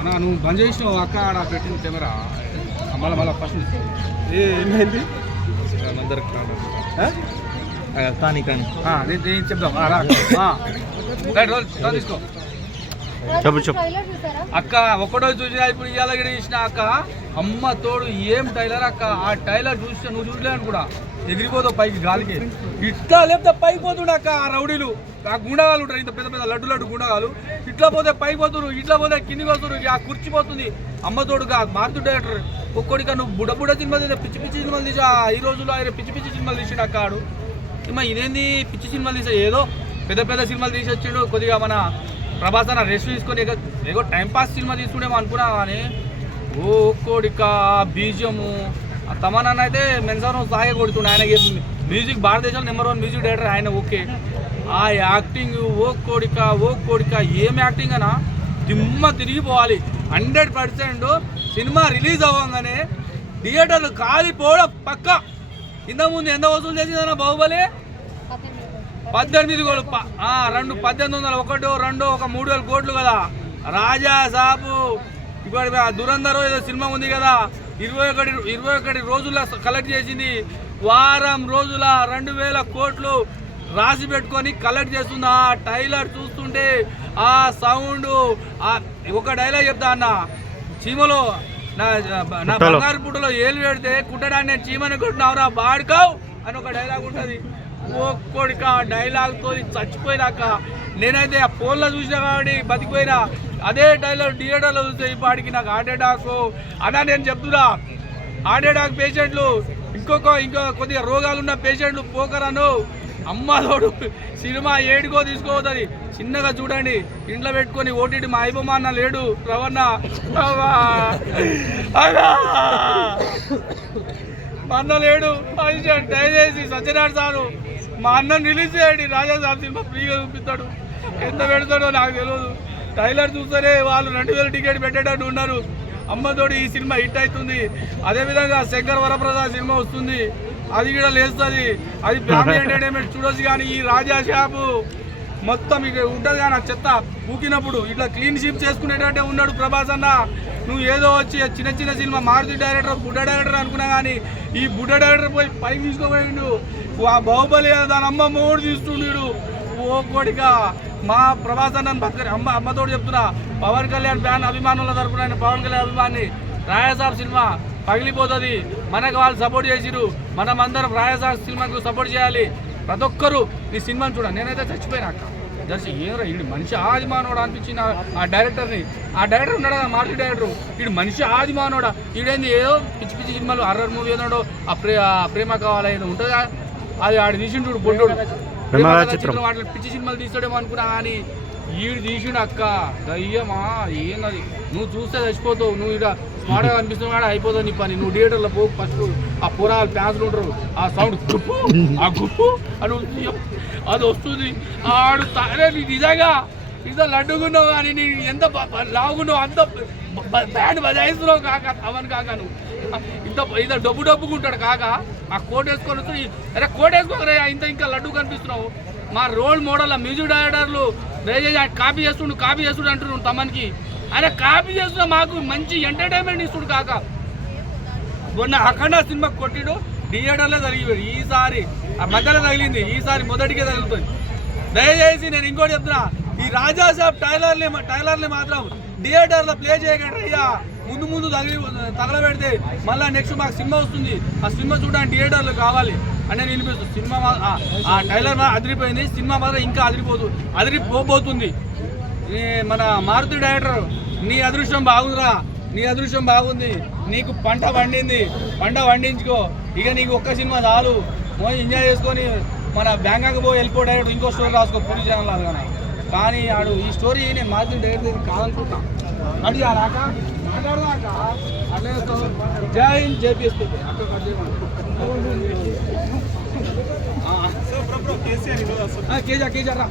అన్నా నువ్వు బంద్ చేసినావు అక్క ఆడ పెట్టిన కెమెరా మళ్ళీ ఫస్ట్ ఏమైంది కానీ కానీ నేను చెప్దాం తీసుకో చెప్పు చెప్పు అక్క ఒక్కటో చూసినా ఇప్పుడు ఇవాళ చూసిన అక్క అమ్మ తోడు ఏం టైలర్ అక్క ఆ టైలర్ చూస్తే నువ్వు చూడలేను కూడా ఎగిరిపోతావు పైకి గాలికి ఇట్లా లేకపోతే పైకి పోతుండే అక్క ఆ రౌడీలు ఆ గుండగాలు ఉంటారు ఇంత పెద్ద పెద్ద లడ్డు గుండగాలు ఇట్లా పోతే పైకి పోతున్నారు ఇట్లా పోతే కిందికి వస్తున్నారు ఆ కుర్చీ పోతుంది అమ్మ తోడుగా మారుతు డైరెక్టర్ ఒక్కొడిగా నువ్వు బుడ్డ సినిమాలు తీసా పిచ్చి పిచ్చి సినిమాలు తీసా ఈ రోజుల్లో ఆయన పిచ్చి పిచ్చి సినిమాలు తీసాడు అక్క ఆడు ఇదేంది పిచ్చి సినిమాలు తీసా ఏదో పెద్ద పెద్ద సినిమాలు తీసి వచ్చాడు కొద్దిగా మన ప్రభాస్ అన్న రెస్ట్ తీసుకొని ఏదో టైంపాస్ సినిమా తీసుకునేమో అనుకున్నా కానీ ఓ కోడిక బీజము తమన్నా అయితే మెన్సారం సాగే కొడుతుండే ఆయనకి మ్యూజిక్ భారతదేశంలో నెంబర్ 1 మ్యూజిక్ డైరెక్టర్ ఆయన ఓకే ఆ యాక్టింగ్ ఓ కోడిక ఏం యాక్టింగ్ అన్నా దిమ్మ తిరిగిపోవాలి 100%. సినిమా రిలీజ్ అవ్వగానే థియేటర్లు కాలిపోవడం పక్క. ఇంతకుముందు ఎంత వసూలు చేసిందన్న బాహుబలి 18 కోట్లు 1800 ఒకటో రెండో ఒక 3000 కోట్లు కదా. రాజా సాబు ఇప్పుడు దురంధర్ ఏదో సినిమా ఉంది కదా 21 రోజుల్లో కలెక్ట్ చేసింది. వారం రోజుల 2000 కోట్లు రాసి పెట్టుకొని కలెక్ట్ చేస్తుంది. ఆ టైలర్ చూస్తుంటే ఆ సౌండ్ ఒక డైలాగ్ చెప్తా అన్న, చీమలో నా బంగారు పుట్టలో ఏలు పెడితే కుట్టడానికి నేను చీమని కొట్టినావురా బాడుకావు అని ఒక డైలాగ్ ఉంటుంది. ఒక్కొడిక డైలాగ్తో చచ్చిపోయినాక నేనైతే ఆ ఫోన్లో చూసినా కాబట్టి బతికిపోయినా. అదే డైలాగ్ థియేటర్లో చూస్తే ఈ పాటికి నాకు హార్ట్ అటాక్ అన్నా. నేను చెప్తున్నా హార్ట్ అటాక్ పేషెంట్లు ఇంకో కొద్దిగా రోగాలున్న పేషెంట్లు పోకరాను అమ్మతోడు సినిమా ఏడుకో తీసుకోవద్దని చిన్నగా చూడండి. ఇంట్లో పెట్టుకొని ఓటీటీ మా అయిపోమా అన్న లేడు రవణ మా అన్న లేడు. దయచేసి సత్యనారాయణ సారు మా అన్నను రిలీజ్ చేయండి. రాజా సాబ్ సినిమా ఫ్రీగా చూపిస్తాడు. ఎంత పెడతాడో నాకు తెలియదు. ట్రైలర్ చూస్తేనే వాళ్ళు 2000 టికెట్ పెట్టేటట్టు ఉన్నారు. అమ్మతోడు ఈ సినిమా హిట్ అవుతుంది. అదేవిధంగా శంకర్ వరప్రసాద్ సినిమా వస్తుంది, అది కూడా లేస్తుంది. అది ఫ్యామిలీ ఎంటర్టైన్మెంట్ చూడొచ్చు. కానీ ఈ రాజా షాపు మొత్తం ఇక ఉంటుంది కానీ ఆ చెత్త ఊకినప్పుడు ఇట్లా క్లీన్ షీప్ చేసుకునేటట్టే ఉన్నాడు ప్రభాస్ అన్న. నువ్వు ఏదో వచ్చి చిన్న సినిమా మారుతి డైరెక్టర్ బుడ్డ డైరెక్టర్ అనుకున్నా కానీ ఈ బుడ్డ డైరెక్టర్ పోయి పైకి తీసుకోపోయిండు. ఆ బాహుబలి దాని అమ్మ మూడు తీస్తుండీడు. ఓ కోడిక మా ప్రభాస్ అన్నని బతకరి అమ్మతోడు చెప్తున్నా. పవన్ కళ్యాణ్ ఫ్యాన్ అభిమానుల తరపున ఆయన పవన్ కళ్యాణ్ అభిమాని రాయసాబ్ సినిమా పగిలిపోతుంది. మనకు వాళ్ళు సపోర్ట్ చేసిరు, మనం అందరం రాయసాబ్ సినిమాకు సపోర్ట్ చేయాలి. ప్రతి ఒక్కరు ఈ సినిమాని చూడండి. నేనైతే చచ్చిపోయినాక దర్శి ఏమరా వీడు మనిషి ఆదిమానోడా అనిపించింది ఆ డైరెక్టర్ని. ఆ డైరెక్టర్ ఉన్నాడు కదా మారుతి డైరెక్టర్, వీడు మనిషి ఆదిమానోడా. వీడేంది ఏదో పిచ్చి పిచ్చి సినిమాలు హర్రర్ మూవీ ఏదో ప్రేమ కావాలా ఏదో ఉంటుంది అది ఆడు తీసిండు బొడ్డోడు వాటి పిచ్చి సినిమాలు తీసాడేమో అనుకున్నా కానీ వీడు తీసిండు అక్క. దయ్యమా ఏంది నువ్వు చూస్తే చచ్చిపోతావు. నువ్వు ఇక్కడ స్మార్ట్గా అనిపిస్తున్నావు కానీ అయిపోతావు నీ పని. నువ్వు థియేటర్లో పో ఫస్ట్. ఆ పురాలు ఫ్యాన్స్లు ఉంటారు, ఆ సౌండ్ గుప్పు ఆ గుప్పు అని అది వస్తుంది. ఆడు నీ నిజంగా ఇంత లడ్డుకున్నావు కానీ నీ ఎంత లాగున్నావు అంత బ్యాండ్ బజాయిస్తున్నావు కాక. అవని కాక నువ్వు ఇంత డబ్బుకుంటాడు కాక. ఆ కోట్ వేసుకొని వస్తుంది. అరే కోట్ వేసుకోకరే ఇంత ఇంకా లడ్డు కనిపిస్తున్నావు. మా రోల్ మోడల్ మ్యూజిక్ డైరెక్టర్లు దయచేసి కాపీ చేస్తుడు అంటున్నావు తమన్కి. అరే కాపీ చేస్తున్నా మాకు మంచి ఎంటర్టైన్మెంట్ ఇస్తుడు కాక. మొన్న అఖండ సినిమా కొట్టిడు థియేటర్లో తగిలిపోయాడు. ఈసారి ఆ మధ్యలో తగిలింది, ఈసారి మొదటికే తగులుతుంది. దయచేసి నేను ఇంకోటి చెప్తున్నా, ఈ రాజా సాబ్ టైలర్ని మాత్రం థియేటర్లో ప్లే చేయకండి అయ్యా. ముందు తగలబెడితే మళ్ళీ నెక్స్ట్ మాకు సినిమా వస్తుంది. ఆ సినిమా చూడడానికి థియేటర్లు కావాలి అని వినిపిస్తుంది. సినిమా ఆ టైలర్ అదిరిపోయింది, సినిమా మాత్రం ఇంకా అదిరిపోబోతుంది. మన మారుతి డైరెక్టర్ నీ అదృష్టం బాగుందిరా, నీ అదృష్టం బాగుంది. నీకు పంట పండించుకో. ఇక నీకు ఒక్క సినిమా చాలు, ఎంజాయ్ చేసుకొని మన బ్యాంకాక్ పోయి వెళ్ళిపో. డైరెక్టర్ ఇంకో స్టోరీ రాసుకో పూరి ఛానల్ అది కానీ ఆడు ఈ స్టోరీ నేను మారుతి డైరెక్టర్ కాదనుకుంటా. అది రాక మాట్లాడదాకా అట్లే జై హింద్ జేపీఎస్పీ కేజీఆర్ రా